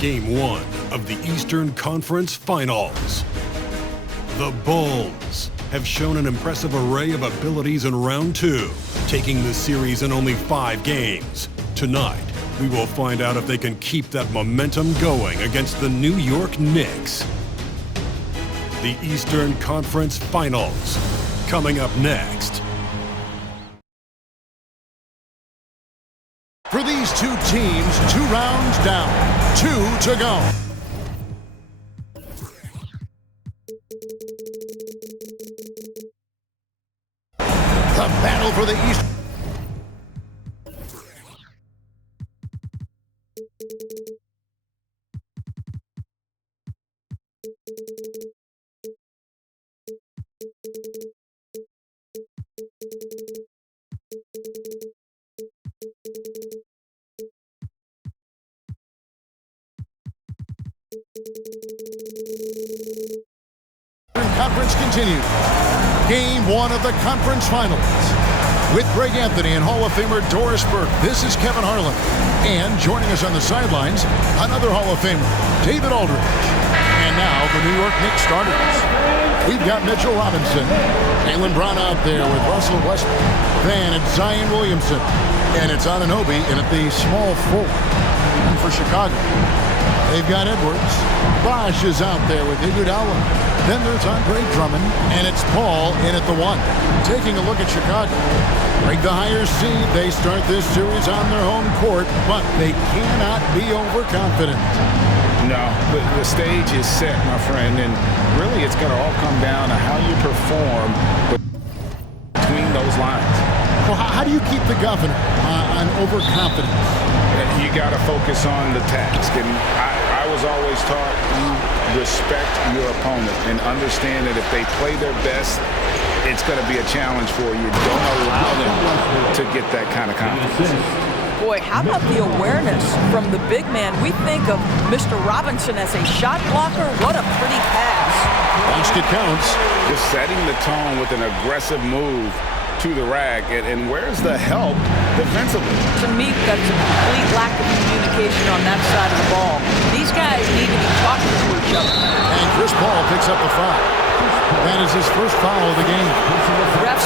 Game 1 of the Eastern Conference Finals. The Bulls have shown an impressive array of abilities in round 2, taking the series in only 5 games. Tonight, we will find out if they can keep that momentum going against the New York Knicks. The Eastern Conference Finals, coming up next. For these two teams, 2 rounds down, 2 to go. The battle for the East. Conference continues. Game 1 of the conference finals. With Greg Anthony and Hall of Famer Doris Burke, this is Kevin Harlan. And joining us on the sidelines, another Hall of Famer, David Aldridge. And now the New York Knicks starters. We've got Mitchell Robinson, Jaylen Brown out there with Russell Westbrook. Then it's Zion Williamson. And it's Anunoby in at the small forward. And for Chicago, they've got Edwards. Bosh is out there with Iguodala. Then there's Andre Drummond, and it's Paul in at the 1. Taking a look at Chicago. Break the higher seed. They start this series on their home court, but they cannot be overconfident. No, the stage is set, my friend, and really it's going to all come down to how you perform between those lines. Well, how do you keep the governor on overconfidence? You got to focus on the task, and I was always taught you respect your opponent and understand that if they play their best, it's going to be a challenge for you. Don't allow them to get that kind of confidence. Boy, how about the awareness from the big man? We think of Mr. Robinson as a shot blocker. What a pretty pass. Once it counts. Just setting the tone with an aggressive move to the rack, and where's the help defensively? To me, that's a complete lack of communication on that side of the ball. These guys need to be talking to each other. And Chris Paul picks up the foul. That is his first foul of the game. Refs.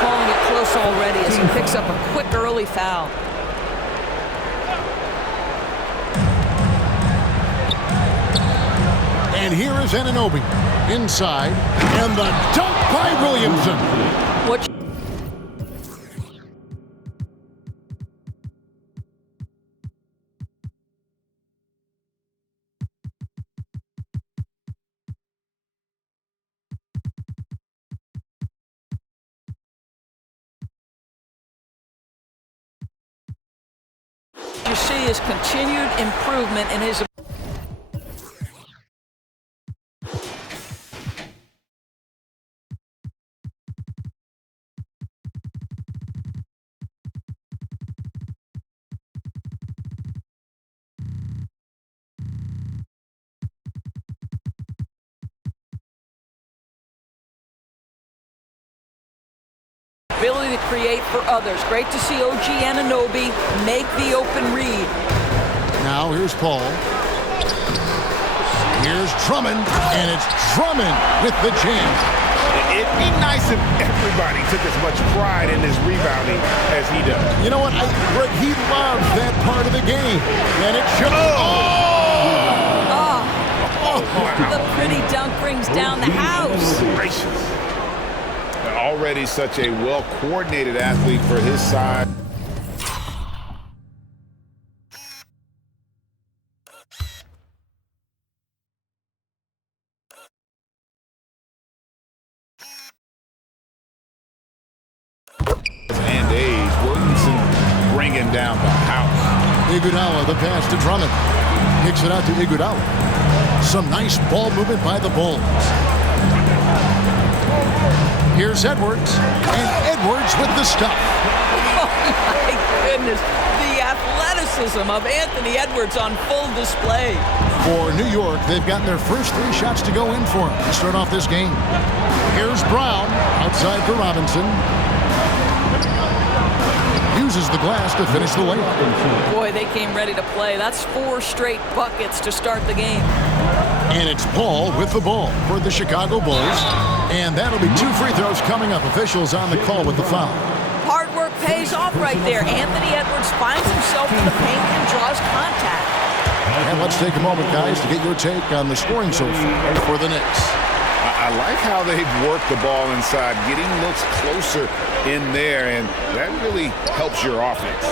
Calling it close already as he picks up a quick early foul. And here is Anunoby inside, and the dunk by Williamson. What? You see is continued improvement in his. Ability to create for others. Great to see OG Anunoby make the open read. Now here's Paul. Here's Drummond, and it's Drummond with the jam. It'd be nice if everybody took as much pride in his rebounding as he does. You know what? He loves that part of the game. And it should. The pretty dunk brings down the house. Gracious. Already such a well-coordinated athlete for his side. And age, Williamson bringing down the house. Iguodala, the pass to Drummond. Kicks it out to Iguodala. Some nice ball movement by the Bulls. Here's Edwards, and Edwards with the stuff. Oh, my goodness. The athleticism of Anthony Edwards on full display. For New York, they've gotten their first 3 shots to go in for him to start off this game. Here's Brown, outside for Robinson. uses the glass to finish the layup. Boy, they came ready to play. That's 4 straight buckets to start the game. And it's Paul with the ball for the Chicago Bulls. And that'll be 2 free throws coming up. Officials on the call with the foul. Hard work pays off right there. Anthony Edwards finds himself in the paint and draws contact. And let's take a moment, guys, to get your take on the scoring so far for the Knicks. I like how they've worked the ball inside, getting looks closer in there, and that really helps your offense.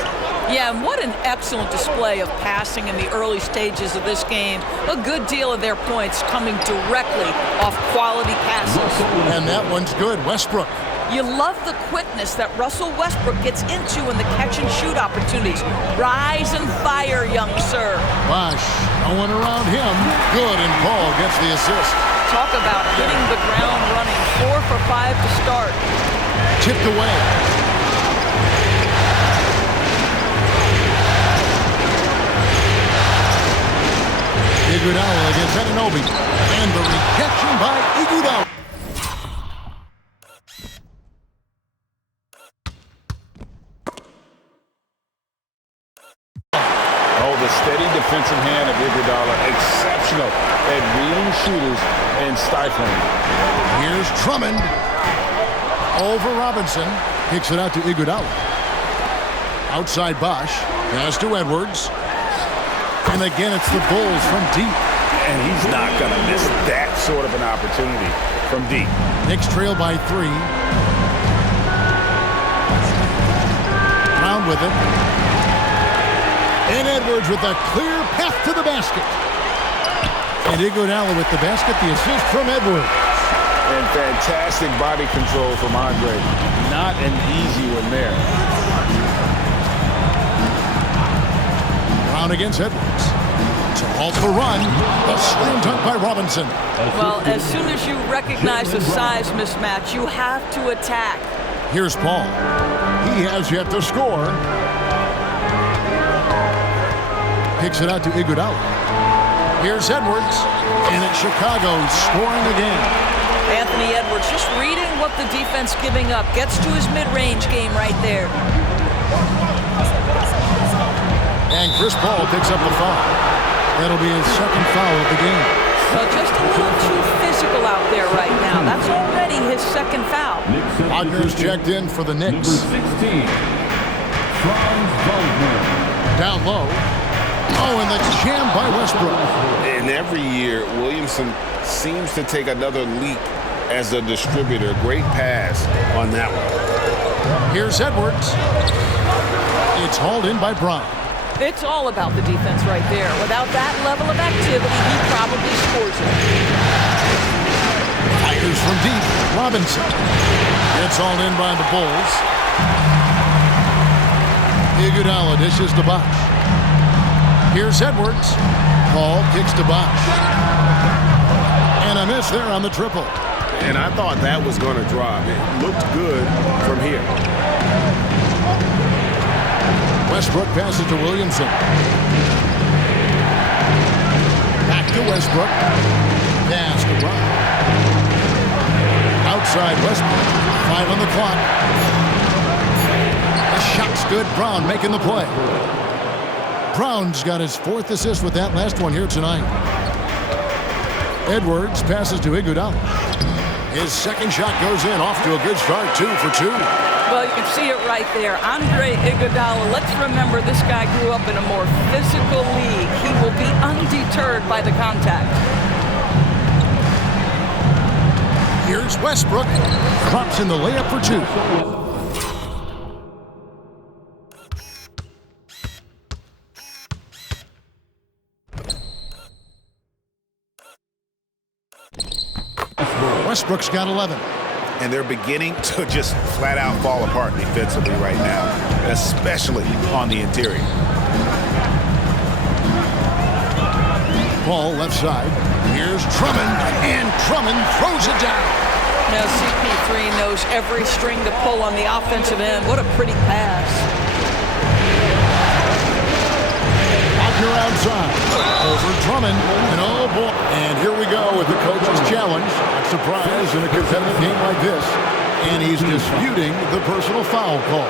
Yeah, and what an excellent display of passing in the early stages of this game. A good deal of their points coming directly off quality passes. And that one's good. Westbrook. You love the quickness that Russell Westbrook gets into in the catch-and-shoot opportunities. Rise and fire, young sir. Bosh, no one around him. Good, and Paul gets the assist. Talk about hitting the ground running. 4 for 5 to start. Tipped away. Iguodala against Anunoby. And the rejection by Iguodala. The steady defensive hand of Iguodala, exceptional at reading shooters and stifling. Here's Drummond over Robinson. Kicks it out to Iguodala. Outside Bosh. Pass to Edwards. And again, it's the Bulls from deep. And he's not going to miss that sort of an opportunity from deep. Knicks trail by 3. Brown with it. And Edwards with a clear path to the basket. And Iguodala with the basket, the assist from Edwards. And fantastic body control from Andre. Not an easy one there. Brown against Edwards. To halt the run. The slam dunk by Robinson. Well, as soon as you recognize the size mismatch, you have to attack. Here's Paul. He has yet to score. Kicks it out to Iguodala. Here's Edwards. And it's Chicago scoring again. Anthony Edwards just reading what the defense giving up. Gets to his mid-range game right there. And Chris Paul picks up the foul. That'll be his second foul of the game. Well, just a little too physical out there right now. That's already his second foul. Wagner's checked in for the Knicks. Down low. Oh, and the jam by Westbrook. And every year, Williamson seems to take another leap as a distributor. Great pass on that one. Here's Edwards. It's hauled in by Brown. It's all about the defense right there. Without that level of activity, he probably scores it. Fires from deep. Robinson. It's hauled in by the Bulls. Iguodala dishes to Bosh. Here's Edwards. Paul kicks to Bosh. And a miss there on the triple. And I thought that was going to drop. It looked good from here. Westbrook passes to Williamson. Back to Westbrook. Pass to Brown. Outside Westbrook. 5 on the clock. The shot's good. Brown making the play. Brown's got his 4th assist with that last one here tonight. Edwards passes to Iguodala. His second shot goes in, off to a good start, 2 for 2. Well, you can see it right there. Andre Iguodala, let's remember this guy grew up in a more physical league. He will be undeterred by the contact. Here's Westbrook. Drops in the layup for 2. Westbrook's got 11. And they're beginning to just flat out fall apart defensively right now, especially on the interior. Ball left side. Here's Drummond, and Drummond throws it down. Now CP3 knows every string to pull on the offensive end. What a pretty pass. Wagner outside. Over Drummond. And oh boy. And here we go with the coach's challenge. Not surprise in a competitive game like this. And he's disputing the personal foul call.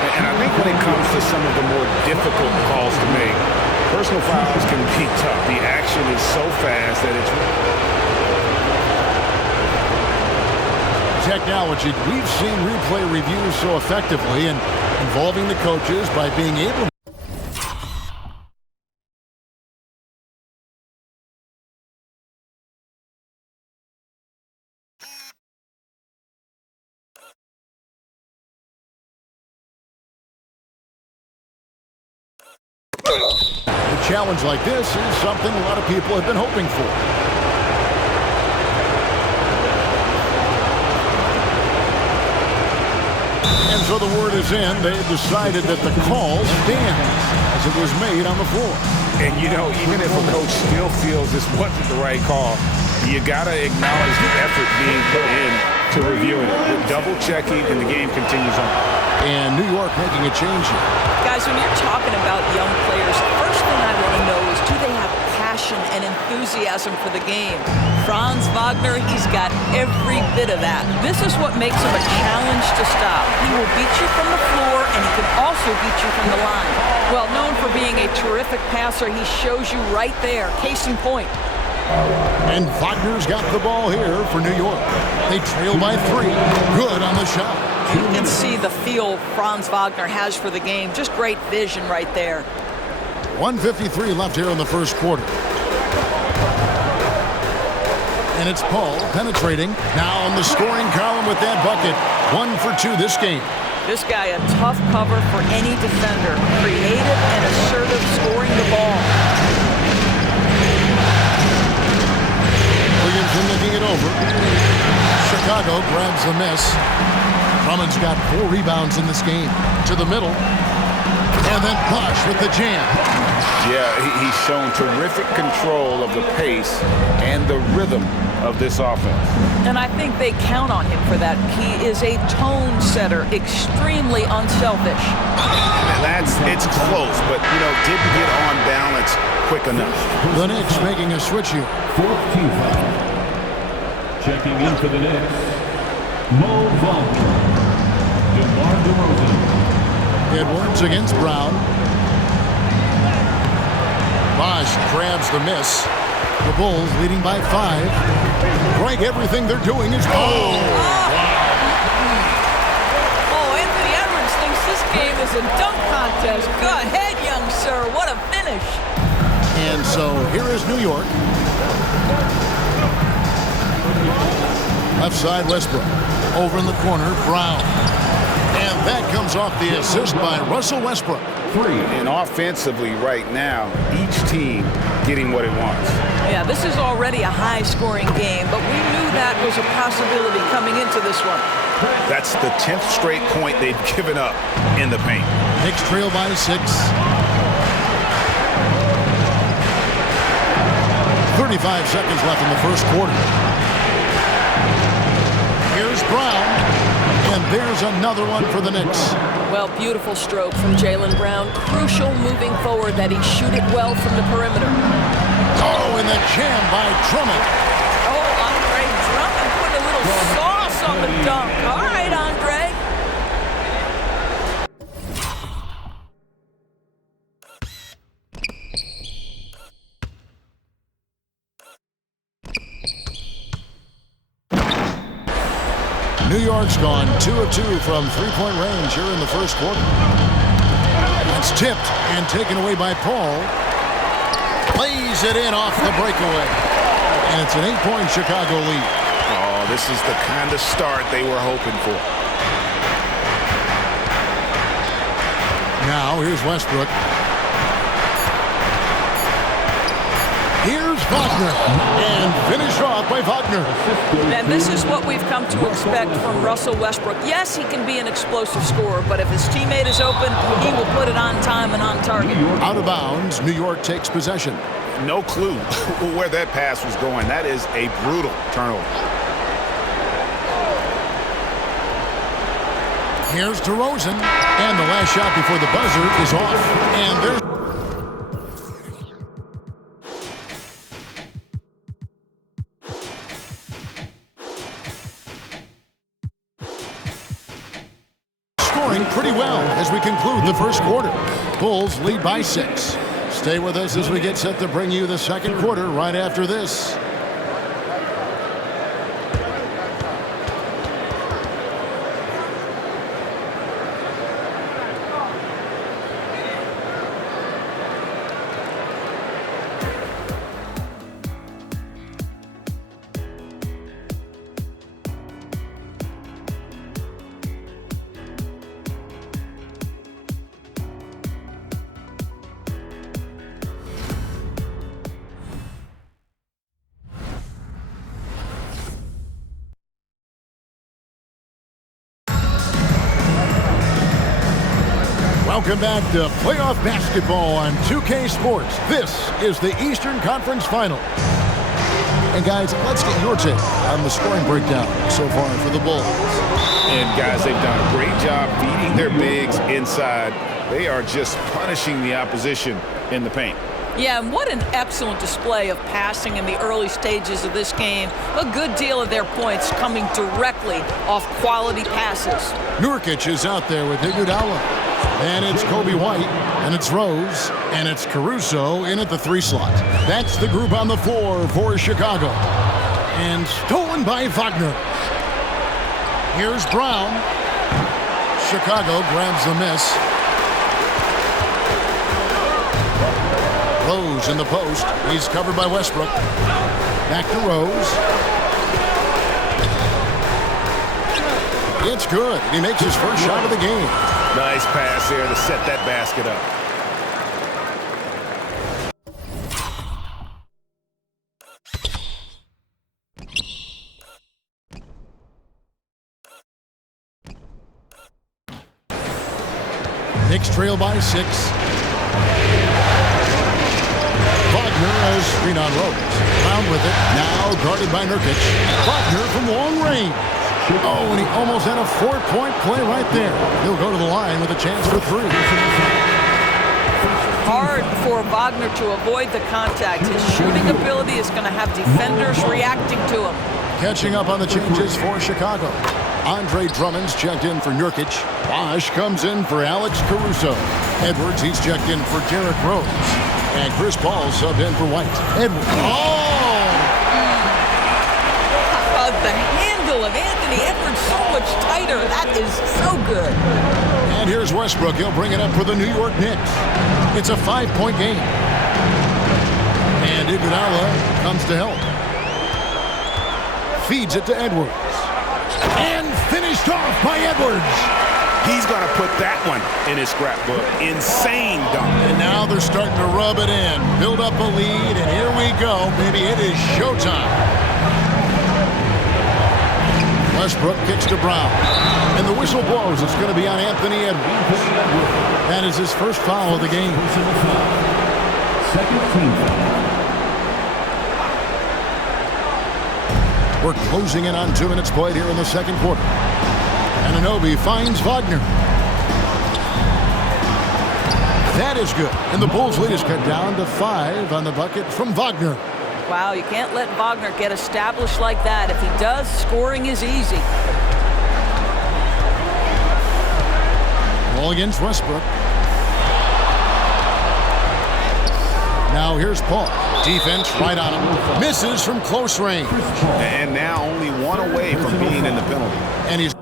And I think when it comes to some of the more difficult calls to make, personal fouls can be tough. The action is so fast that it's... Technology, we've seen replay reviews so effectively and involving the coaches by being able to a challenge like this is something a lot of people have been hoping for. And so the word is in. They've decided that the call stands as it was made on the floor. And, you know, even if a coach still feels this wasn't the right call, you got to acknowledge the effort being put in to reviewing it. With double-checking, and the game continues on. And New York making a change here. Guys, when you're talking about young players, the first thing I want to know is, do they have passion and enthusiasm for the game? Franz Wagner, he's got every bit of that. This is what makes him a challenge to stop. He will beat you from the floor, and he can also beat you from the line. Well, known for being a terrific passer, he shows you right there. Case in point. And Wagner's got the ball here for New York. They trail by 3. Good on the shot. You can see the feel Franz Wagner has for the game. Just great vision right there. 1:53 left here in the first quarter. And it's Paul penetrating. Now on the scoring column with that bucket. 1 for 2 this game. This guy, a tough cover for any defender. Creative and assertive scoring the ball. Williamson looking it over. Chicago grabs the miss. Drummond's got 4 rebounds in this game. To the middle. And then Bosch with the jam. Yeah, he's shown terrific control of the pace and the rhythm of this offense. And I think they count on him for that. He is a tone setter, extremely unselfish. It's close, but, you know, didn't get on balance quick enough. The Knicks making a switch here. 14 foul. Checking in for the Knicks, Mo Wagner. DeMar DeRozan. Edwards against Brown. Bosch grabs the miss. The Bulls leading by 5. Greg, everything they're doing is... Oh, Anthony Edwards thinks this game is a dunk contest. Go ahead, young sir. What a finish. And so here is New York. Left side, Westbrook. Over in the corner, Brown. And that comes off the assist by Russell Westbrook. 3. And offensively right now, each team getting what it wants. Yeah, this is already a high-scoring game, but we knew that was a possibility coming into this one. That's the 10th straight point they've given up in the paint. Knicks trail by 6. 35 seconds left in the first quarter. Here's Brown. And there's another one for the Knicks. Well, beautiful stroke from Jaylen Brown. Crucial moving forward that he shoot it well from the perimeter. Oh, and the jam by Drummond. Oh, Andre Drummond putting a little sauce on the dunk. All right, Andre. New York's gone 2 of 2 from 3-point range here in the first quarter. It's tipped and taken away by Paul. Plays it in off the breakaway. And it's an 8-point Chicago lead. Oh, this is the kind of start they were hoping for. Now, here's Westbrook. Here's Wagner. And finished off by Wagner. And this is what we've come to expect from Russell Westbrook. Yes, he can be an explosive scorer, but if his teammate is open, he will put it on time and on target. Out of bounds, New York takes possession. No clue where that pass was going. That is a brutal turnover. Here's DeRozan. And the last shot before the buzzer is off. And there's... scoring pretty well as we conclude the first quarter. Bulls lead by 6. Stay with us as we get set to bring you the second quarter right after this. Welcome back to playoff basketball on 2K Sports. This is the Eastern Conference Final. And guys, let's get your take on the scoring breakdown so far for the Bulls. And guys, they've done a great job feeding their bigs inside. They are just punishing the opposition in the paint. Yeah, and what an excellent display of passing in the early stages of this game. A good deal of their points coming directly off quality passes. Nurkic is out there with Iguodala. And it's Kobe White, and it's Rose, and it's Caruso in at the 3 slot. That's the group on the floor for Chicago. And stolen by Wagner. Here's Brown. Chicago grabs the miss. Rose in the post. He's covered by Westbrook. Back to Rose. It's good. He makes his first shot of the game. Nice pass there to set that basket up. Knicks trail by 6. Wagner has screen on Rose. Brown with it. Now guarded by Nurkic. Wagner from long range. Oh, and he almost had a 4-point play right there. He'll go to the line with a chance for 3. Hard for Wagner to avoid the contact. His shooting ability is going to have defenders reacting to him. Catching up on the changes for Chicago. Andre Drummond's checked in for Nurkic. Bosh comes in for Alex Caruso. Edwards, he's checked in for Derrick Rose. And Chris Paul subbed in for White. Edwards. Oh! The handle of Anthony Edwards so much tighter. That is so good. And here's Westbrook. He'll bring it up for the New York Knicks. It's a 5-point game. And Iguodala comes to help. Feeds it to Edwards. And finished off by Edwards. He's going to put that one in his scrapbook. Insane dunk. And now they're starting to rub it in. Build up a lead, and here we go. Baby, it is showtime. Westbrook kicks to Brown. And the whistle blows. It's going to be on Anthony Edwards. That is his first foul of the game. Second team foul. We're closing in on 2 minutes played here in the second quarter. And Anunoby finds Wagner. That is good. And the Bulls' lead is cut down to 5 on the bucket from Wagner. Wow, you can't let Wagner get established like that. If he does, scoring is easy. Ball against Westbrook. Now here's Paul. Defense right on him. Misses from close range. And now only 1 away from being in the penalty. And he's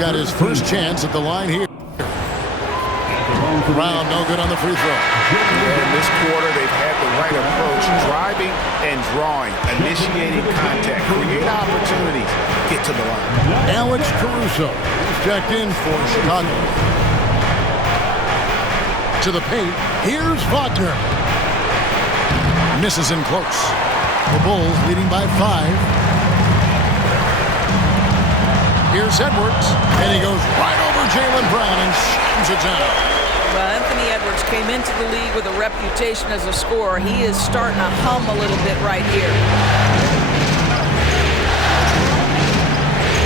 got his first chance at the line here. Brown, no good on the free throw. In this quarter, they've had the right approach, driving and drawing, initiating contact, create opportunities, get to the line. Alex Caruso is checked in for Chicago. To the paint, here's Wagner. Misses in close. The Bulls leading by 5. Here's Edwards, and he goes right over Jaylen Brown and shams it down. Well, Anthony Edwards came into the league with a reputation as a scorer. He is starting to hum a little bit right here.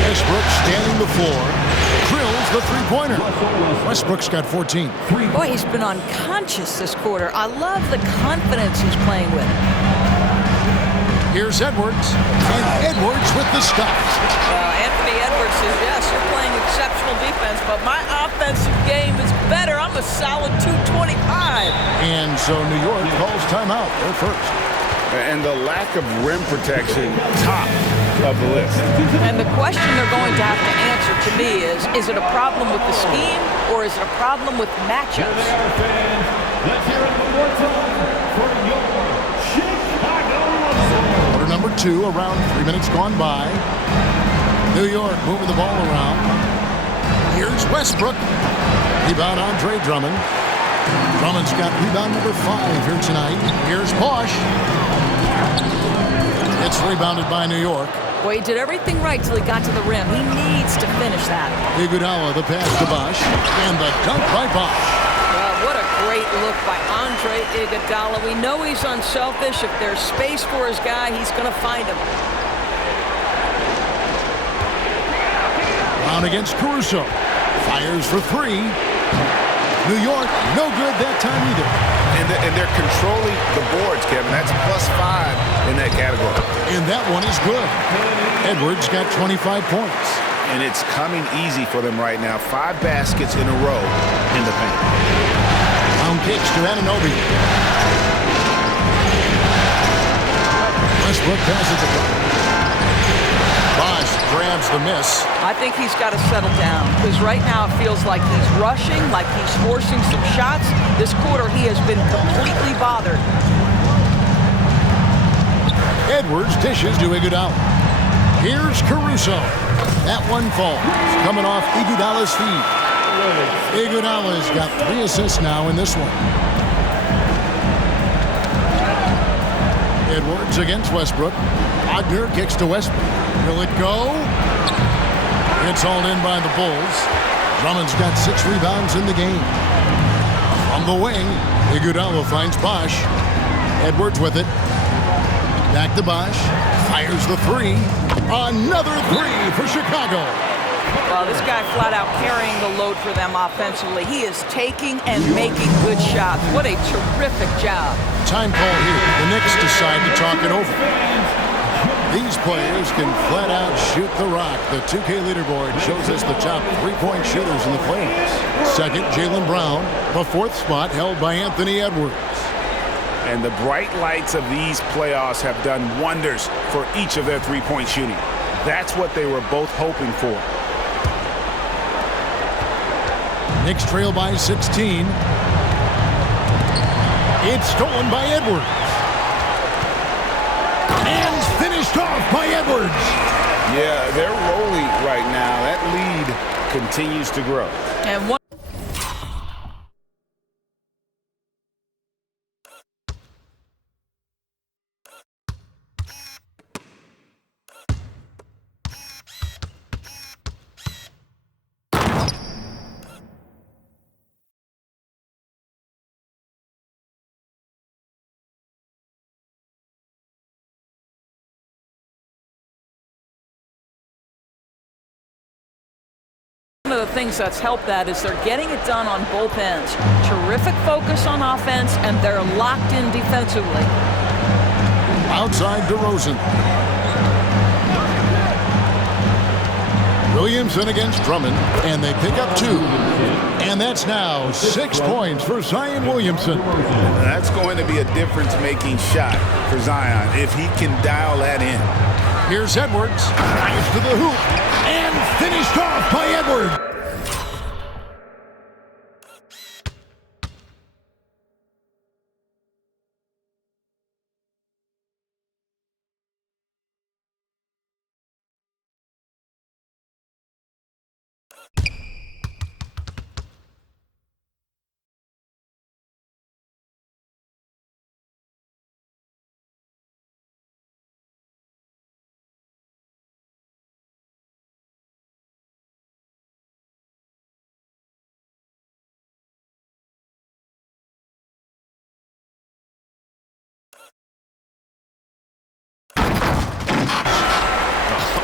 Westbrook standing the floor. Drills the three-pointer. Westbrook's got 14. Boy, he's been unconscious this quarter. I love the confidence he's playing with. Here's Edwards, and Edwards with the stop. Anthony Edwards says, yes, you're playing exceptional defense, but my offensive game is better. I'm a solid 225. And so New York calls timeout. They're first. And the lack of rim protection, top of the list. And the question they're going to have to answer to me is it a problem with the scheme or is it a problem with matchups? Let's hear it one more time for your Chicago. Quarter number 2, around 3 minutes gone by. New York moving the ball around. Here's Westbrook. Rebound Andre Drummond. Drummond's got rebound number 5 here tonight. Here's Bosch. It's rebounded by New York. Boy, he did everything right till he got to the rim. He needs to finish that. Iguodala, the pass to Bosch. And the dunk by Bosch. What a great look by Andre Iguodala. We know he's unselfish. If there's space for his guy, he's going to find him. Brown against Caruso. Fires for 3. New York, no good that time either. And they're controlling the boards, Kevin. That's +5 in that category. And that one is good. Edwards got 25 points. And it's coming easy for them right now. 5 baskets in a row in the paint. Brown kicks to Anunoby. Westbrook passes the ball. Bosch grabs the miss. I think he's got to settle down because right now it feels like he's rushing, like he's forcing some shots. This quarter he has been completely bothered. Edwards dishes to Iguodala. Here's Caruso. That one falls, coming off Iguodala's feet. Iguodala's got 3 assists now in this one. Edwards against Westbrook. Wagner kicks to Westbrook. Will it go? It's hauled in by the Bulls. Drummond's got 6 rebounds in the game. From the wing, Iguodala finds Bosch. Edwards with it. Back to Bosch. Fires the 3. Another 3 for Chicago. Well, this guy flat out carrying the load for them offensively. He is taking and making good shots. What a terrific job. Time call here. The Knicks decide to talk it over. These players can flat out shoot the rock. The 2K leaderboard shows us the top 3-point shooters in the playoffs. Second, Jaylen Brown. The 4th spot held by Anthony Edwards. And the bright lights of these playoffs have done wonders for each of their 3-point shooting. That's what they were both hoping for. Knicks trail by 16. It's stolen by Edwards. And finished off by Edwards. Yeah, they're rolling right now. That lead continues to grow. And one of the things that's helped that is they're getting it done on both ends. Terrific focus on offense, and they're locked in defensively. Outside DeRozan. Williamson against Drummond, and they pick up 2. And that's now 6 points for Zion Williamson. That's going to be a difference-making shot for Zion if he can dial that in. Here's Edwards. Fires to the hoop. And finished off by Edwards.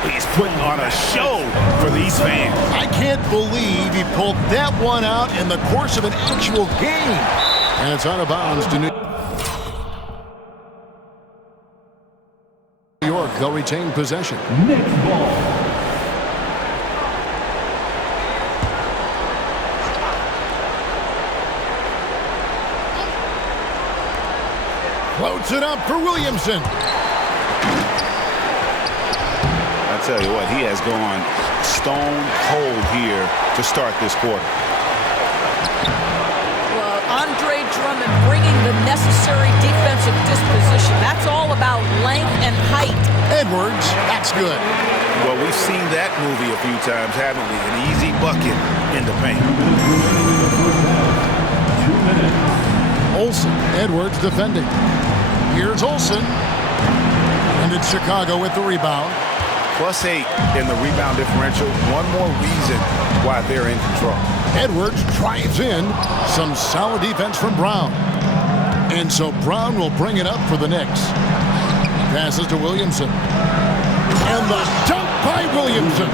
He's putting on a show for these fans. I can't believe he pulled that one out in the course of an actual game. And it's out of bounds to New. They'll retain possession. Knicks ball. Floats it up for Williamson. I tell you what, he has gone stone cold here to start this quarter. Well, Andre Drummond bringing the necessary defensive disposition. That's all about length and height. Edwards, that's good. Well, we've seen that movie a few times, haven't we? An easy bucket in the paint. 2 minutes. Olsen, Edwards defending. Here's Olsen. And it's Chicago with the rebound. +8 in the rebound differential. One more reason why they're in control. Edwards drives in. Some solid defense from Brown. And so Brown will bring it up for the Knicks. Passes to Williamson. And the dunk by Williamson.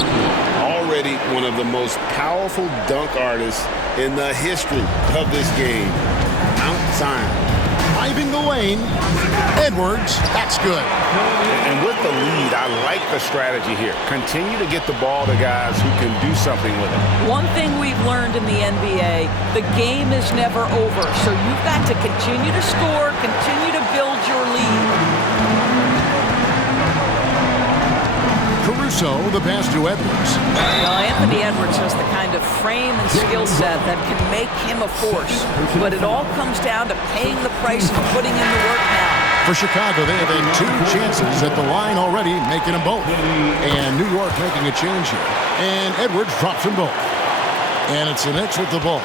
Already one of the most powerful dunk artists in the history of this game. Mount Zion. Driving the lane. Edwards, that's good. And with the lead, I like the strategy here. Continue to get the ball to guys who can do something with it. One thing we've learned in the NBA, the game is never over. So you've got to continue to score, continue to build your lead. Caruso, the pass to Edwards. Well, Anthony Edwards has the kind of frame and skill set that can make him a force. But it all comes down to paying the price and putting in the work now. For Chicago, they have had 2 chances at the line already, making them both. And New York making a change here. And Edwards drops them both. And it's the Knicks with the ball.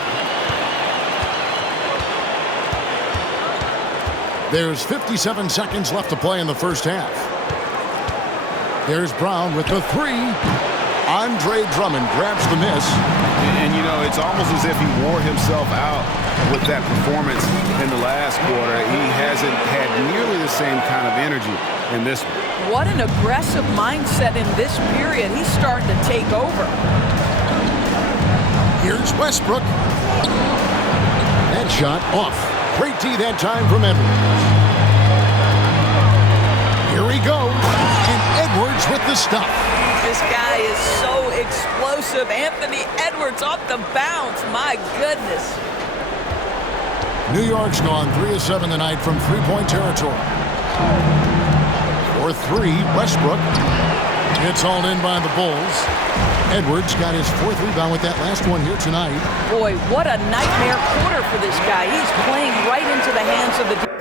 There's 57 seconds left to play in the first half. There's Brown with the 3. Andre Drummond grabs the miss. And, you know, it's almost as if he wore himself out with that performance in the last quarter. He hasn't had nearly the same kind of energy in this one. What an aggressive mindset in this period. He's starting to take over. Here's Westbrook. That shot off. Great D that time from Edwards. Here he goes. And Edwards with the stuff. This guy is so explosive. Anthony Edwards off the bounce. My goodness. New York's gone 3 of 7 tonight from three-point territory. For 3, Westbrook. It's hauled in by the Bulls. Edwards got his 4th rebound with that last one here tonight. Boy, what a nightmare quarter for this guy. He's playing right into the hands of the...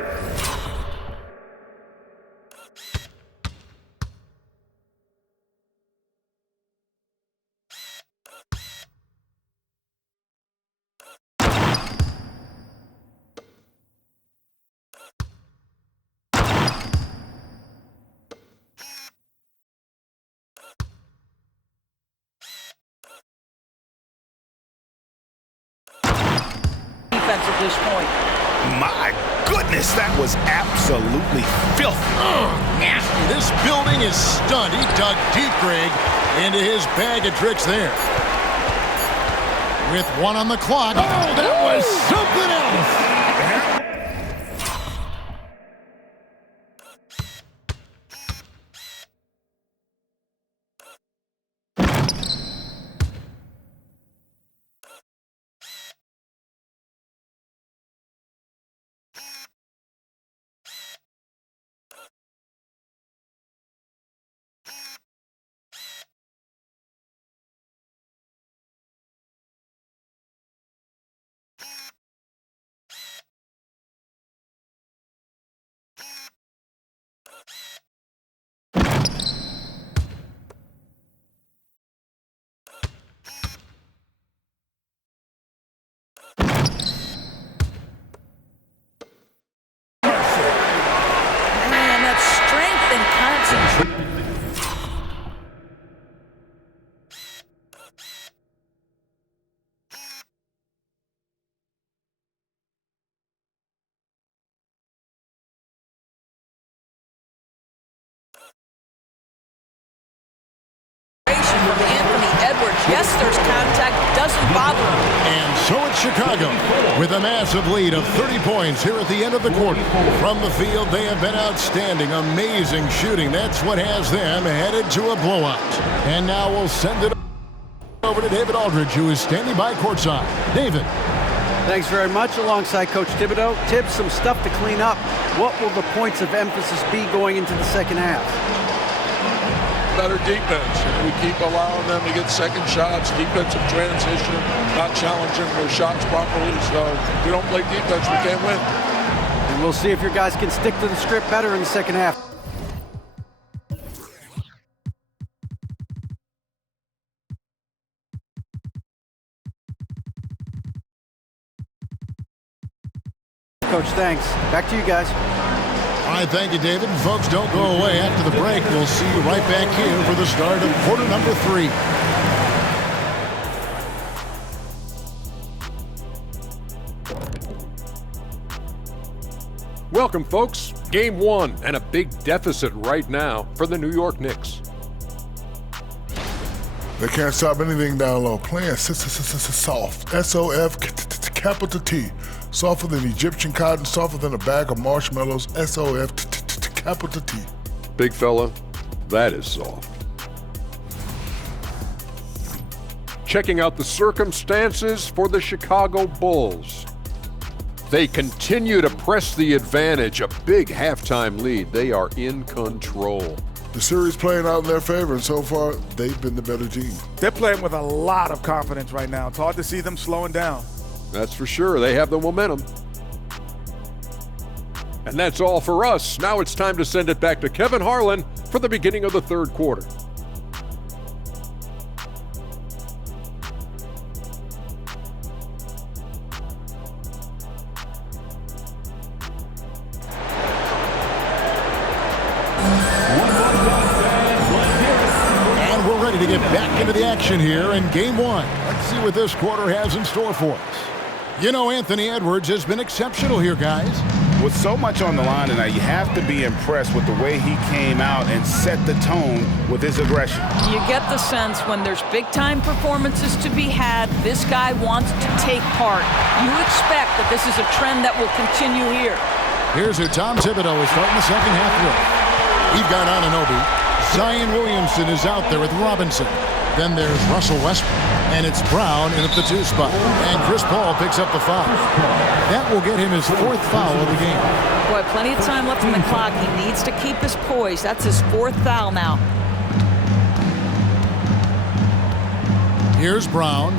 at this point. My goodness, that was absolutely filthy. Nasty. This building is stunned. He dug deep, Greg, into his bag of tricks there. With 1 on the clock. Oh, that was something else. That doesn't bother him. And so it's Chicago with a massive lead of 30 points here at the end of the quarter. From the field, they have been outstanding. Amazing shooting. That's what has them headed to a blowout. And now we'll send it over to David Aldridge, who is standing by courtside. David. Thanks very much. Alongside Coach Thibodeau. Tibbs, some stuff to clean up. What will the points of emphasis be going into the second half? Better defense. We keep allowing them to get second shots, defensive transition, not challenging their shots properly. So if we don't play defense, we can't win. And we'll see if your guys can stick to the script better in the second half. Coach, thanks. Back to you guys. All right, thank you, David. And folks, don't go away. After the break, we'll see you right back here for the start of quarter number 3. Welcome, folks. Game 1 and a big deficit right now for the New York Knicks. They can't stop anything down low. Playing soft. S-O-F, capital T. Softer than Egyptian cotton, softer than a bag of marshmallows. S-O-F, capital T. Big fella, that is soft. Checking out the circumstances for the Chicago Bulls. They continue to press the advantage, a big halftime lead. They are in control. The series playing out in their favor, and so far, they've been the better team. They're playing with a lot of confidence right now. It's hard to see them slowing down. That's for sure. They have the momentum. And that's all for us. Now it's time to send it back to Kevin Harlan for the beginning of the third quarter. And we're ready to get back into the action here in Game 1. Let's see what this quarter has in store for us. You know, Anthony Edwards has been exceptional here, guys. With so much on the line tonight, you have to be impressed with the way he came out and set the tone with his aggression. You get the sense when there's big-time performances to be had, this guy wants to take part. You expect that this is a trend that will continue here. Here's who Tom Thibodeau is starting the second half with. We've got Anunoby. Zion Williamson is out there with Robinson. Then there's Russell Westbrook, and it's Brown in at the 2 spot. And Chris Paul picks up the foul. That will get him his 4th foul of the game. Boy, plenty of time left on the clock. He needs to keep his poise. That's his 4th foul now. Here's Brown.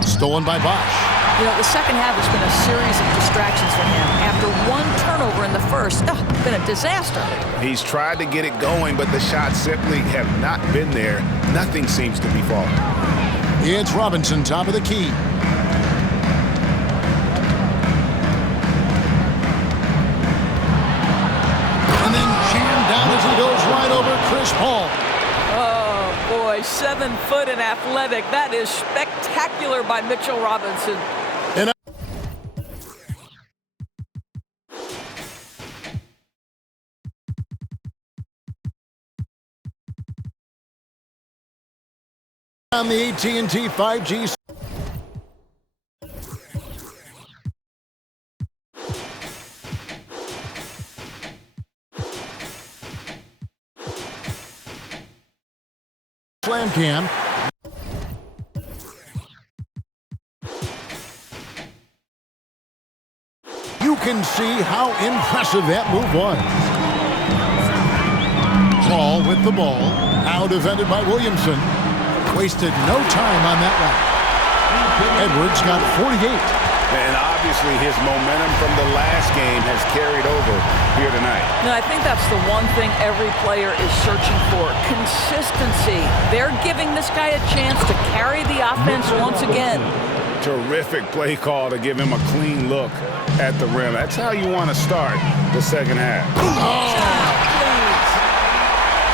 Stolen by Bosch. You know, the second half has been a series of distractions for him. After one turnover in the first, been a disaster. He's tried to get it going, but the shots simply have not been there. Nothing seems to be falling. It's Robinson, top of the key. And then jammed down as he goes right over Chris Paul. Oh, boy, 7 foot and athletic. That is spectacular by Mitchell Robinson. On the AT&T 5G. Slam cam. You can see how impressive that move was. Paul with the ball. Now defended by Williamson. Wasted no time on that one. Edwards got 48. And obviously his momentum from the last game has carried over here tonight. No, I think that's the one thing every player is searching for. Consistency. They're giving this guy a chance to carry the offense once again. Terrific play call to give him a clean look at the rim. That's how you want to start the second half.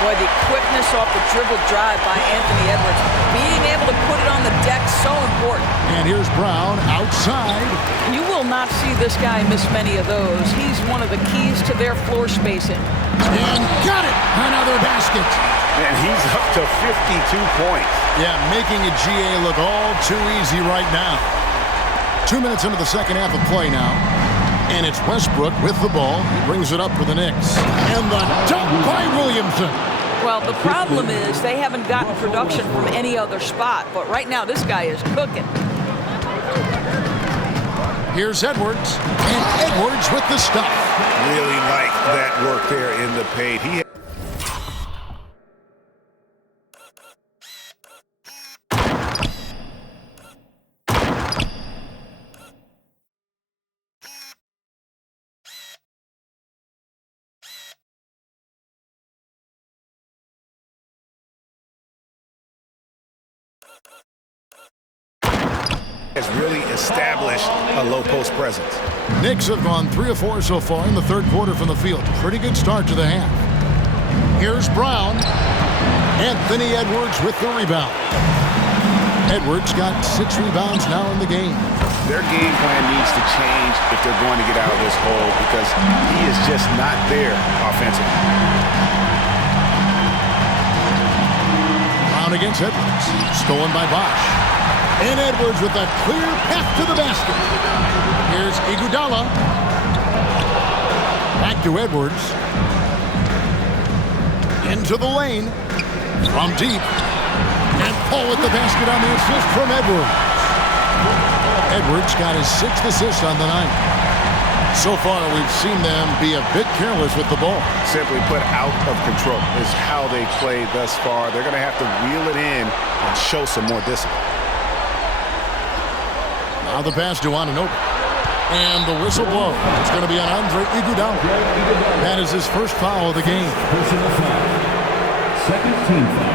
Boy, the quickness off the dribble drive by Anthony Edwards. Being able to to put it on the deck, so important. And here's Brown outside. You will not see this guy miss many of those. He's one of the keys to their floor spacing. And got it! Another basket. And he's up to 52 points. Yeah, making a GA look all too easy right now. 2 minutes into the second half of play now. And it's Westbrook with the ball. He brings it up for the Knicks. And the dunk by Williamson. Well, the problem is they haven't gotten production from any other spot. But right now, this guy is cooking. Here's Edwards. And Edwards with the stuff. Really like that work there in the paint. He has really established a low post presence. Knicks have gone 3 of 4 so far in the third quarter from the field. Pretty good start to the half. Here's Brown. Anthony Edwards with the rebound. Edwards got 6 rebounds now in the game. Their game plan needs to change if they're going to get out of this hole because he is just not there offensively. Brown against Edwards. Stolen by Bosch. And Edwards with a clear path to the basket. Here's Iguodala. Back to Edwards. Into the lane. From deep. And Paul with the basket on the assist from Edwards. Edwards got his 6th assist on the night. So far, we've seen them be a bit careless with the ball. Simply put, out of control is how they played thus far. They're going to have to reel it in and show some more discipline. Now the pass to Anunoby. And the whistle blows. It's going to be on Andre Iguodala. That is his first foul of the game. Personal foul. Second team foul.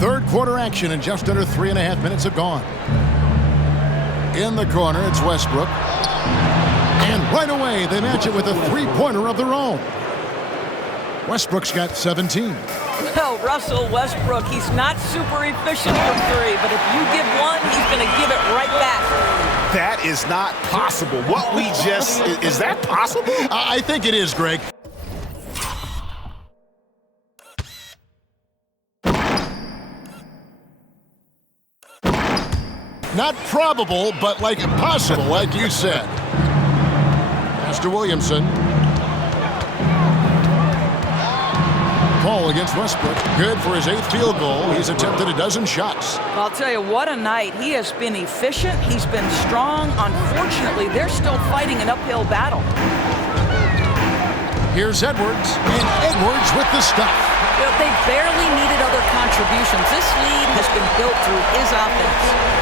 Third quarter action and just under 3.5 minutes have gone. In the corner, it's Westbrook. And right away, they match it with a three-pointer of their own. Westbrook's got 17. Well, Russell Westbrook, he's not super efficient from 3, but if you give one, he's going to give it right back. That is not possible. What we just... Is that possible? I think it is, Greg. Not probable, but like impossible, like you said. Mr. Williamson. Paul against Westbrook. Good for his 8th field goal. He's attempted a dozen shots. I'll tell you, what a night. He has been efficient. He's been strong. Unfortunately, they're still fighting an uphill battle. Here's Edwards. And Edwards with the stuff. You know, they barely needed other contributions. This lead has been built through his offense.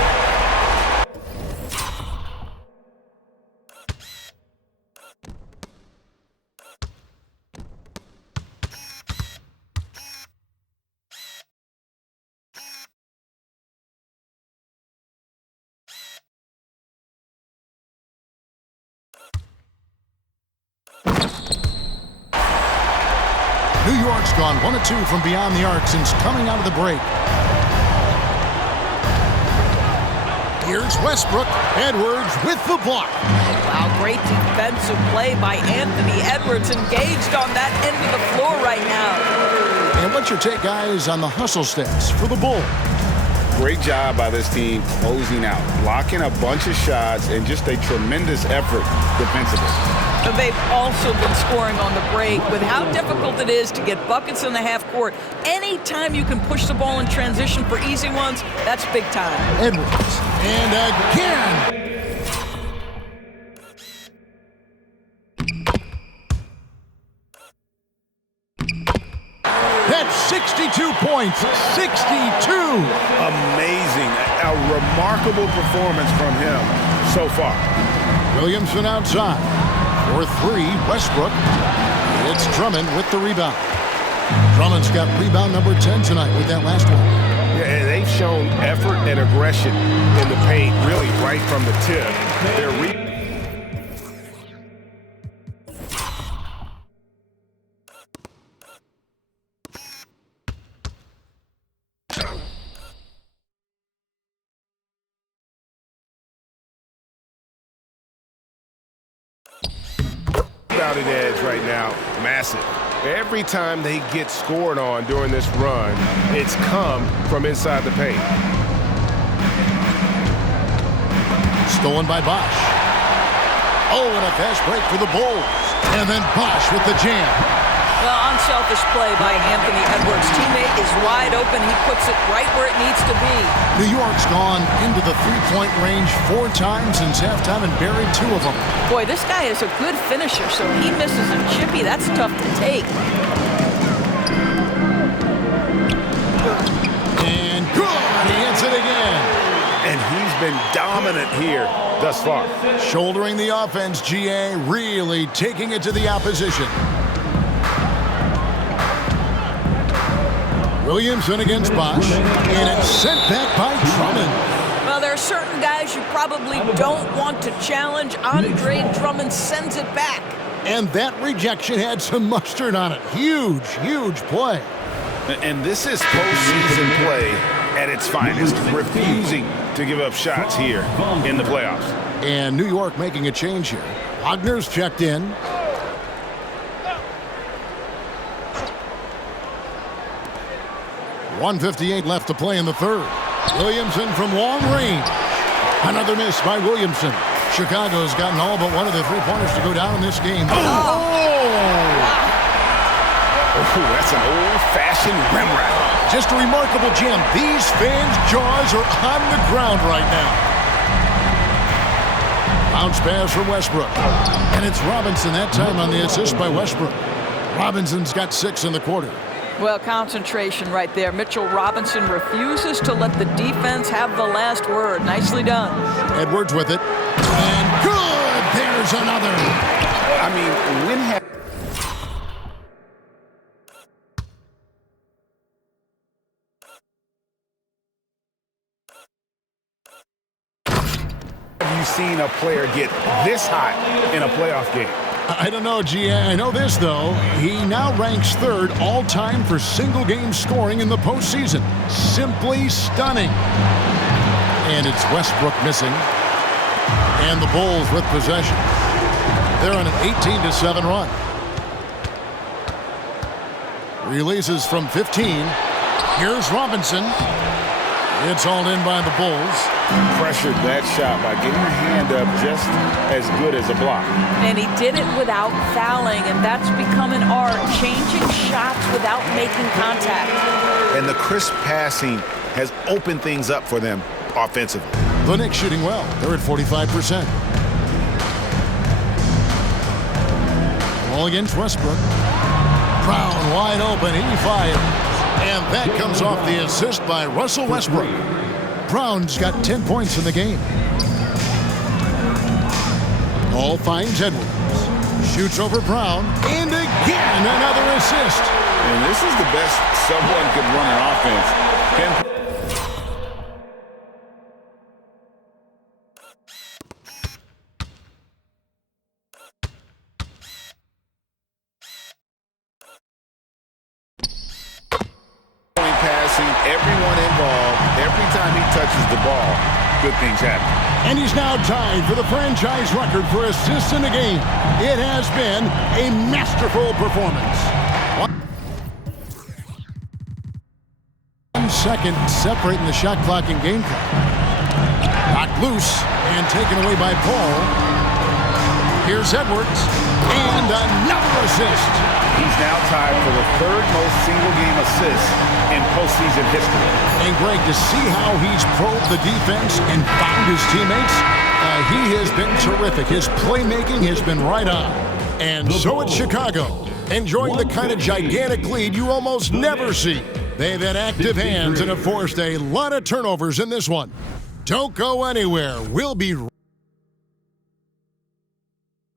New York's gone 1 of 2 from beyond the arc since coming out of the break. Here's Westbrook. Edwards with the block. Wow, great defensive play by Anthony Edwards, engaged on that end of the floor right now. And what's your take, guys, on the hustle stats for the Bulls? Great job by this team closing out, blocking a bunch of shots, and just a tremendous effort defensively. They've also been scoring on the break. With how difficult it is to get buckets in the half court, anytime you can push the ball in transition for easy ones, that's big time. Edwards. And again. That's 62 points. 62. Amazing. A remarkable performance from him so far. Williamson outside. For 3, Westbrook. It's Drummond with the rebound. Drummond's got rebound number 10 tonight with that last one. Yeah, they've shown effort and aggression in the paint, really right from the tip. crowded edge right now, massive. Every time they get scored on during this run, it's come from inside the paint. Stolen by Bosch. Oh, and a fast break for the Bulls. And then Bosch with the jam. Well, unselfish play by Anthony Edwards. Teammate is wide open. He puts it right where it needs to be. New York's gone into the three-point range 4 times since halftime and buried 2 of them. Boy, this guy is a good finisher, so he misses a chippy. That's tough to take. And good! He hits it again. And he's been dominant here thus far. Shouldering the offense, GA really taking it to the opposition. Williamson against Bosch, and it's sent back by Drummond. Well, there are certain guys you probably don't want to challenge. Andre Drummond sends it back. And that rejection had some mustard on it. Huge, huge play. And this is postseason play at its finest, refusing to give up shots here in the playoffs. And New York making a change here. Wagner's checked in. .158 left to play in the third. Williamson from long range. Another miss by Williamson. Chicago's gotten all but one of the 3-pointers to go down in this game. Oh, that's an old-fashioned rim wrap. Just a remarkable jam. These fans' jaws are on the ground right now. Bounce pass from Westbrook. And it's Robinson that time on the assist by Westbrook. Robinson's got 6 in the quarter. Well, concentration right there. Mitchell Robinson refuses to let the defense have the last word. Nicely done. Edwards with it. And good! There's another. I mean, when have you seen a player get this hot in a playoff game? I don't know, GA. I know this, though. He now ranks 3rd all-time for single-game scoring in the postseason. Simply stunning. And it's Westbrook missing. And the Bulls with possession. They're on an 18-7 run. Releases from 15. Here's Robinson. It's all in by the Bulls. Pressured that shot by getting a hand up just as good as a block. And he did it without fouling, and that's become an art, changing shots without making contact. And the crisp passing has opened things up for them offensively. The Knicks shooting well. They're at 45%. Ball against Westbrook. Brown wide open. He fires. And that comes off the assist by Russell Westbrook. Brown's got 10 points in the game. Ball finds Edwards. Shoots over Brown. And again, another assist. And this is the best someone could run an offense. Everyone involved, every time he touches the ball, good things happen. And he's now tied for the franchise record for assists in a game. It has been a masterful performance. 1 second separating the shot clock and game clock. Knocked loose and taken away by Paul. Here's Edwards. And another assist. He's now tied for the 3rd most single-game assists in postseason history. And Greg, to see how he's probed the defense and found his teammates, he has been terrific. His playmaking has been right on. And so it's Chicago, enjoying the kind of gigantic lead you almost never see. They've had active hands and have forced a lot of turnovers in this one. Don't go anywhere. We'll be right.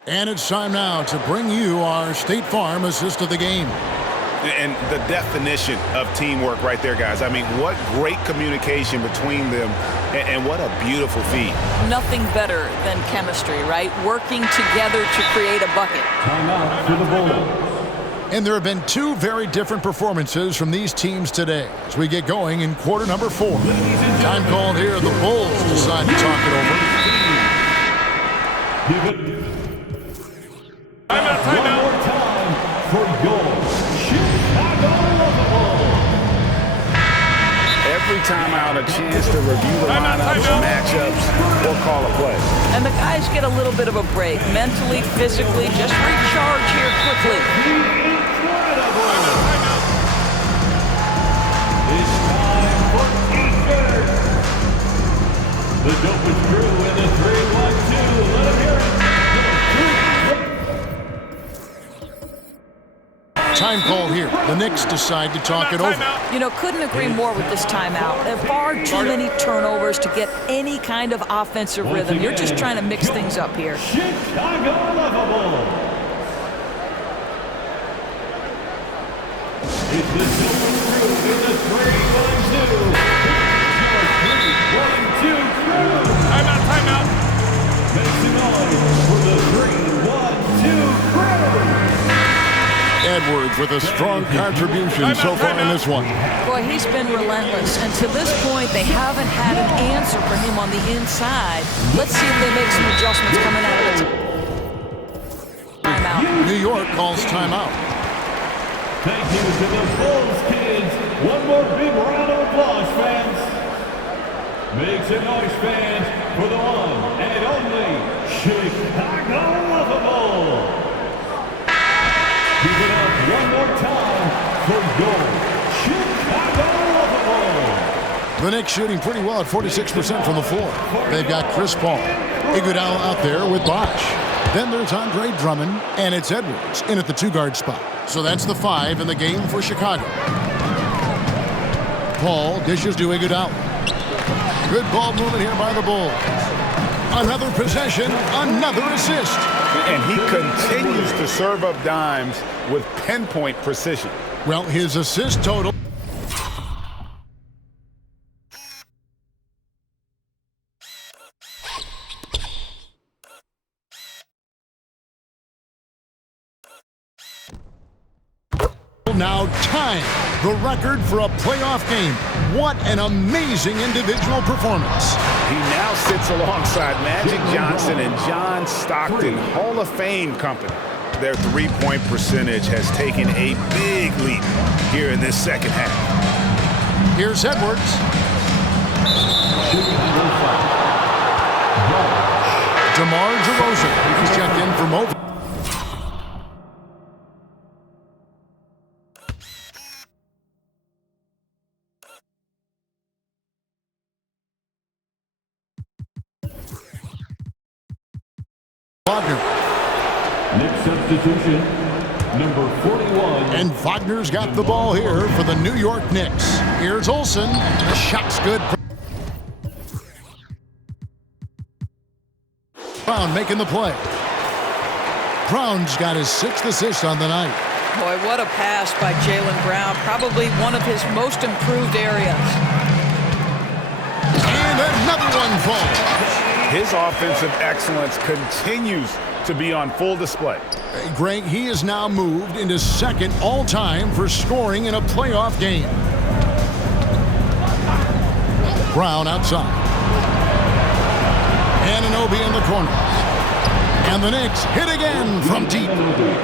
And it's time now to bring you our State Farm assist of the game. And the definition of teamwork right there, guys. I mean, what great communication between them, and what a beautiful feat. Nothing better than chemistry, right? Working together to create a bucket. Timeout for the Bulls. And there have been 2 very different performances from these teams today as we get going in quarter number 4. Time called here. The Bulls decide to talk it over. Timeout. timeout a chance to review the lineups, matchups, or call a play. And the guys get a little bit of a break, mentally, physically, just recharge here quickly. It's time for Eastern. The dopest crew in the 3-1-2. Let them hear it. Time call here. The Knicks decide to talk it over. You know, couldn't agree more with this timeout. There are far too many turnovers to get any kind of offensive rhythm. You're just trying to mix things up here. Chicago Lovable. It's the dopest crew in the 3-1-2. Your 3-1-2 crew. Timeout. Make some noise for the 3-1-2 crew. Edwards with a strong contribution so far in this one. Boy, he's been relentless, and to this point, they haven't had an answer for him on the inside. Let's see if they make some adjustments coming out of it. Timeout. New York calls timeout. Thank you to the Bulls kids. One more big round of applause, fans. Make some noise, fans, for the one and only Chicago Lovable. Keep it up one more time for your Chicago Lovable. The Knicks shooting pretty well at 46% from the floor. They've got Chris Paul, Iguodala out there with Bosh. Then there's Andre Drummond, and it's Edwards in at the 2-guard spot. So that's the 5 in the game for Chicago. Paul dishes to Iguodala. Good ball movement here by the Bulls. Another possession, another assist. And he continues to serve up dimes with pinpoint precision. Well, his assist total. Now tying the record for a playoff game. What an amazing individual performance. He now sits alongside Magic Johnson and John Stockton, Hall of Fame company. Their three-point percentage has taken a big leap here in this second half. Here's Edwards. DeMar DeRozan. He's checked in from over. Wagner. Next substitution, number 41. And Wagner's got the ball here for the New York Knicks. Here's Olsen. The shot's good. Brown making the play. Brown's got his 6th assist on the night. Boy, what a pass by Jaylen Brown. Probably one of his most improved areas. And another one falls. His offensive excellence continues to be on full display. Greg, he is now moved into 2nd all-time for scoring in a playoff game. Brown outside. Anunoby in the corner. And the Knicks hit again from deep.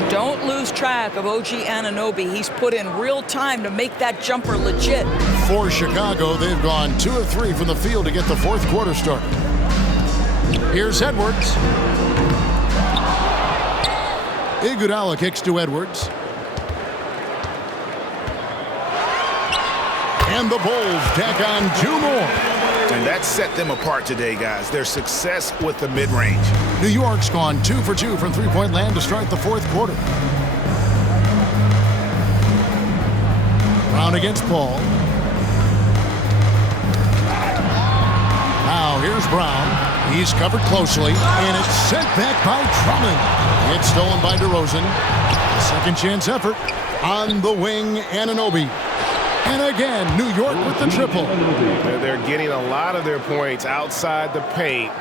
Don't lose track of OG Anunoby. He's put in real time to make that jumper legit. For Chicago, they've gone 2 of 3 from the field to get the 4th quarter started. Here's Edwards. Iguodala kicks to Edwards. And the Bulls tack on 2 more. And that set them apart today, guys. Their success with the mid-range. New York's gone 2 for 2 from three-point land to start the 4th quarter. Brown against Paul. Now here's Brown. He's covered closely, and it's sent back by Drummond. It's stolen by DeRozan. A second chance effort on the wing, Anunoby. And again, New York with the triple. They're getting a lot of their points outside the paint.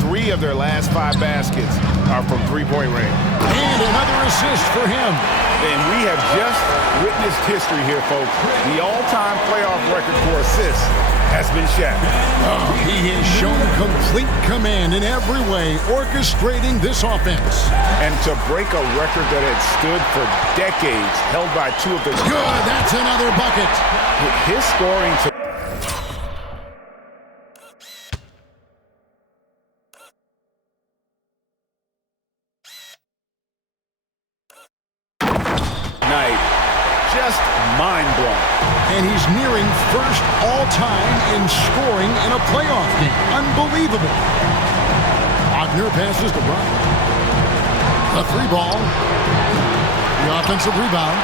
3 of their last 5 baskets are from three-point range. And another assist for him. And we have just witnessed history here, folks. The all-time playoff record for assists has been shattered. Oh, he has shown complete command in every way, orchestrating this offense. And to break a record that had stood for decades, held by 2 of the... Good, that's another bucket. His scoring... mind-blowing. And he's nearing first all-time in scoring in a playoff game. Unbelievable. Wagner passes to Brown. The 3 ball. The offensive rebound.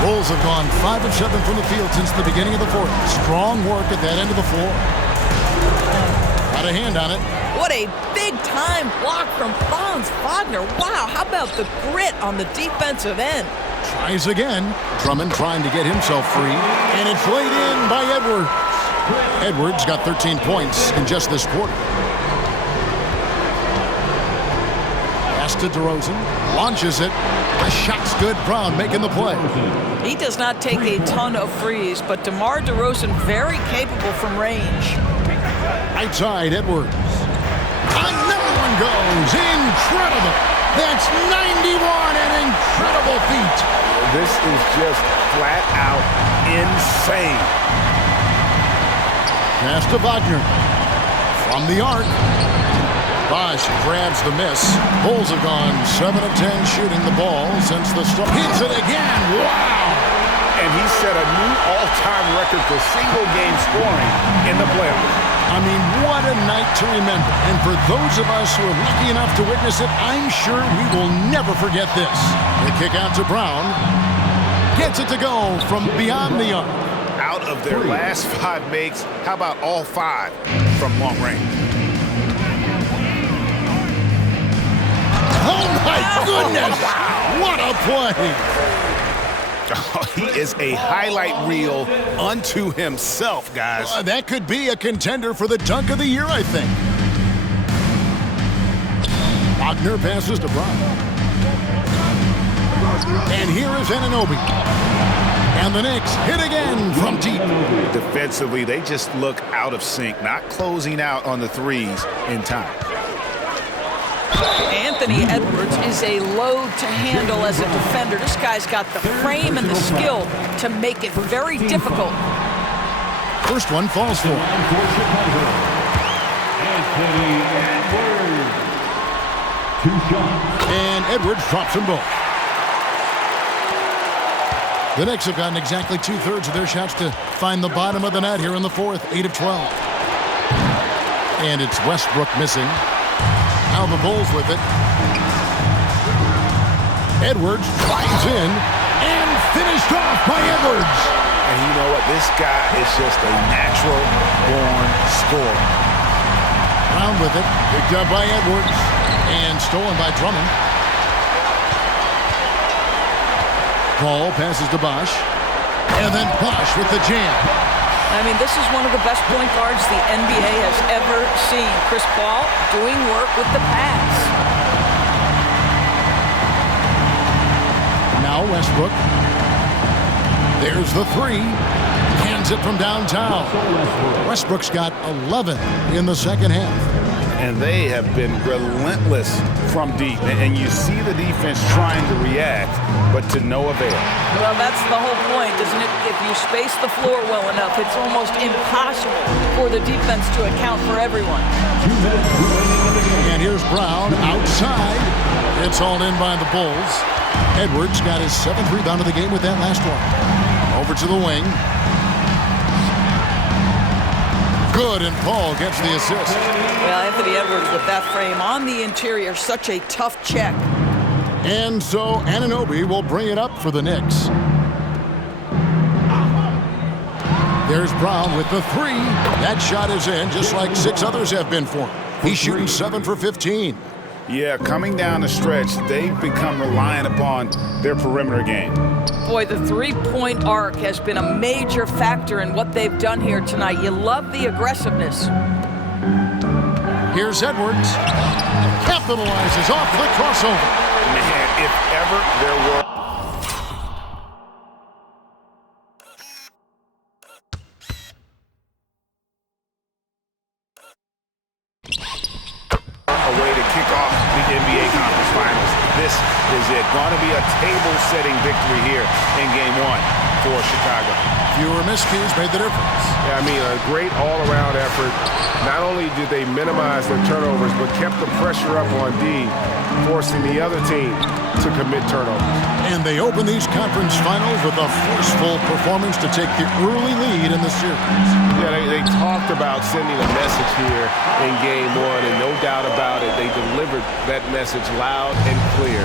Bulls have gone 5 of 7 from the field since the beginning of the fourth. Strong work at that end of the floor. Got a hand on it. What a big-time block from Franz Wagner. Wow, how about the grit on the defensive end? Tries again. Drummond trying to get himself free. And it's laid in by Edwards. Edwards got 13 points in just this quarter. Pass to DeRozan. Launches it. The shot's good. Brown making the play. He does not take a ton of frees, but DeMar DeRozan very capable from range. Right side, Edwards. Another one goes. Incredible. That's 91, an incredible feat. This is just flat out insane. Pass to Wagner. From the arc. Bosch grabs the miss. Bulls have gone 7 of 10 shooting the ball since the start. Hits it again. Wow. And he set a new all-time record for single-game scoring in the playoffs. I mean, what a night to remember. And for those of us who are lucky enough to witness it, I'm sure we will never forget this. The kick out to Brown. Gets it to go from beyond the arc. Out of their last 5 makes, how about all 5 from long range? Oh, my goodness. What a play. Oh, he is a highlight reel unto himself, guys. That could be a contender for the dunk of the year, I think. Wagner passes to Brown. And here is Anunoby. And the Knicks hit again from deep. Defensively, they just look out of sync, not closing out on the threes in time. Anthony Edwards is a load to handle as a defender. This guy's got the frame and the skill to make it very difficult. First one falls for him. Anthony Edwards. 2 shots. And Edwards drops them both. The Knicks have gotten exactly 2/3 of their shots to find the bottom of the net here in the fourth. 8 of 12. And it's Westbrook missing. Now the Bulls with it. Edwards drives in and finished off by Edwards. And you know what? This guy is just a natural-born scorer. Brown with it. Picked up by Edwards. And stolen by Drummond. Ball passes to Bosch. And then Bosch with the jam. I mean, this is one of the best point guards the NBA has ever seen. Chris Paul doing work with the pass. Now Westbrook. There's the 3. Cans it from downtown. Westbrook's got 11 in the second half. And they have been relentless from deep. And you see the defense trying to react, but to no avail. Well, that's the whole point, isn't it? If you space the floor well enough, it's almost impossible for the defense to account for everyone. And here's Brown outside. It's all in by the Bulls. Edwards got his 7th rebound of the game with that last one. Over to the wing. Good, and Paul gets the assist. Well, Anthony Edwards with that frame on the interior, such a tough check. And so Anunoby will bring it up for the Knicks. There's Brown with the 3. That shot is in, just like 6 others have been for him. He's shooting 7 for 15. Yeah, coming down the stretch, they've become reliant upon their perimeter game. Boy, the 3-point arc has been a major factor in what they've done here tonight. You love the aggressiveness. Here's Edwards. Capitalizes off the crossover. Man, if ever there were... a way to kick off the NBA Conference Finals. This is it. Going to be a table-setting victory here in Game 1 for Chicago. Fewer miscues made the difference. Yeah, I mean, a great all-around effort. Not only did they minimize their turnovers, but kept the pressure up on D, forcing the other team to commit turnovers. And they open these conference finals with a forceful performance to take the early lead in the series. Yeah, they talked about sending a message here in game one, and no doubt about it, they delivered that message loud and clear.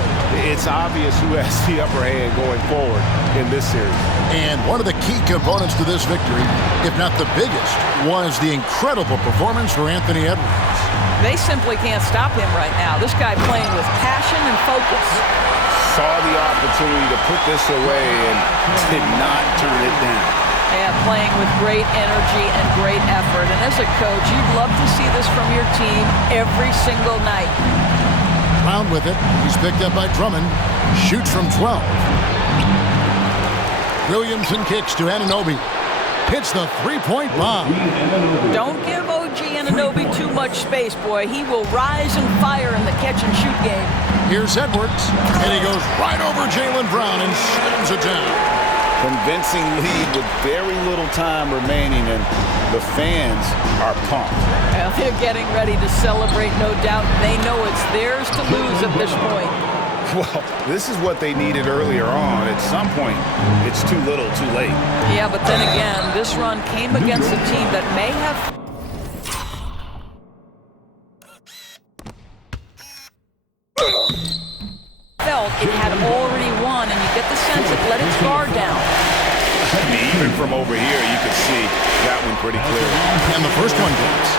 It's obvious who has the upper hand going forward in this series. And one of the key components to this victory, if not the biggest, was the incredible performance for Anthony Edwards. They simply can't stop him right now. This guy playing with passion and focus. Saw the opportunity to put this away and did not turn it down. Yeah, playing with great energy and great effort. And as a coach, you'd love to see this from your team every single night. Brown with it. He's picked up by Drummond. Shoots from 12. Williamson kicks to Anunoby. Hits the three-point bomb. Don't give OG Anunoby too much space, boy. He will rise and fire in the catch-and-shoot game. Here's Edwards, and he goes right over Jaylen Brown and slams it down. Convincing lead with very little time remaining, and the fans are pumped. Well, they're getting ready to celebrate, no doubt. They know it's theirs to lose at this point. Well, this is what they needed earlier on. At some point, it's too little, too late. Yeah, but then again, this run came against a team that may have... felt it had already won, and you get the sense it let its guard down. I mean, even from over here, you could see that one pretty clear. And the first one goes.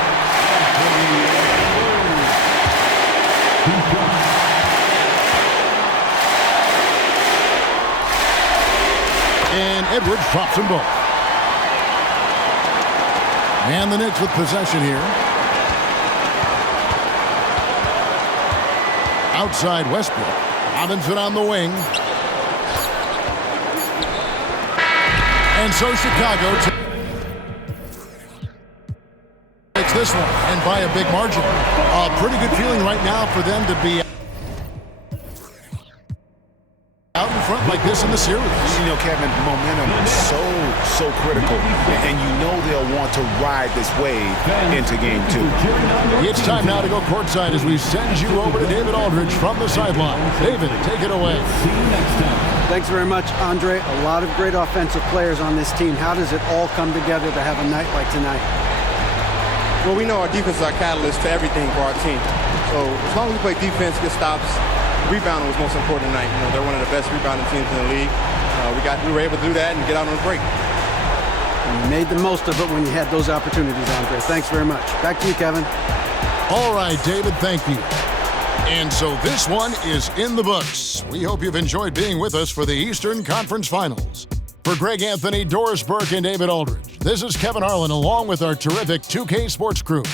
And Edwards drops them both. And the Knicks with possession here. Outside Westbrook. Robinson on the wing. And so Chicago takes this one, and by a big margin. A pretty good feeling right now for them to be out in front like this in the series. You know, Kevin, momentum is so critical, and you know they'll want to ride this wave into game two. It's time now to go courtside as we send you over to David Aldridge from the sideline. David, take it away. Thanks very much, Andre. A lot of great offensive players on this team. How does it all come together to have a night like tonight? Well, we know our defense is our catalyst to everything for our team. So as long as we play defense, get stops, rebounding was most important tonight. You know, they're one of the best rebounding teams in the league. We were able to do that and get out on a break. And you made the most of it when you had those opportunities, Andre. Thanks very much. Back to you, Kevin. All right, David, thank you. And so this one is in the books. We hope you've enjoyed being with us for the Eastern Conference Finals. For Greg Anthony, Doris Burke, and David Aldridge, this is Kevin Harlan along with our terrific 2K Sports crew.